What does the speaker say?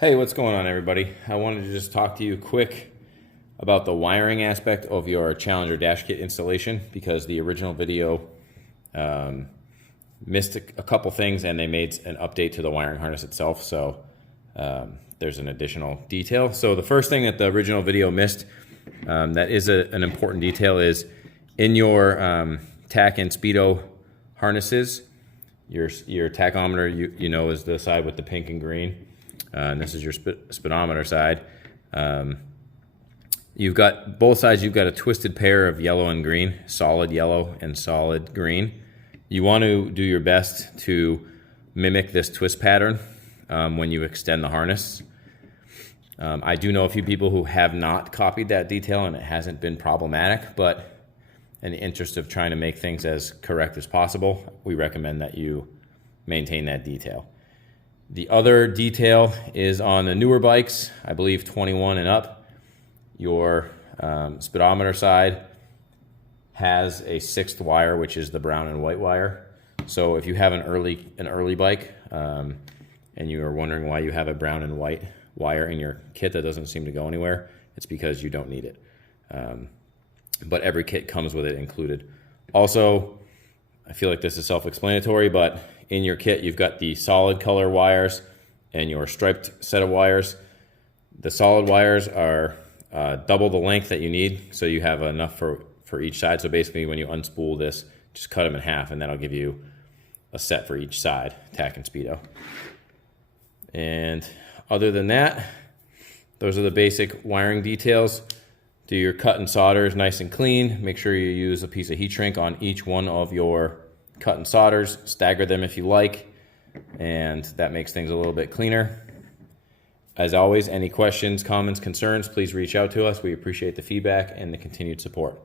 Hey, what's going on, everybody? I wanted to just talk to you quick about the wiring aspect of your Challenger dash kit installation because the original video missed a couple things and they made an update to the wiring harness itself. So there's an additional detail. So the first thing that the original video missed that is an important detail is in your TAC and Speedo harnesses, your tachometer, you know, is the side with the pink and green. And this is your speedometer side. You've got both sides, you've got a twisted pair of yellow and green, solid yellow and solid green. You want to do your best to mimic this twist pattern when you extend the harness. I do know a few people who have not copied that detail and it hasn't been problematic, but in the interest of trying to make things as correct as possible, we recommend that you maintain that detail. The other detail is on the newer bikes, I believe 21 and up. Your speedometer side has a sixth wire, which is the brown and white wire. So if you have an early bike and you are wondering why you have a brown and white wire in your kit that doesn't seem to go anywhere, it's because you don't need it. But every kit comes with it included. Also, I feel like this is self-explanatory, but in your kit, you've got the solid color wires and your striped set of wires. The solid wires are double the length that you need, so you have enough for each side. So basically, when you unspool this, just cut them in half, and that'll give you a set for each side, TAC and Speedo. And other than that, those are the basic wiring details. Do your cut and solders nice and clean. Make sure you use a piece of heat shrink on each one of your cut and solders. Stagger them if you like, and that makes things a little bit cleaner. As always, any questions, comments, concerns, please reach out to us. We appreciate the feedback and the continued support.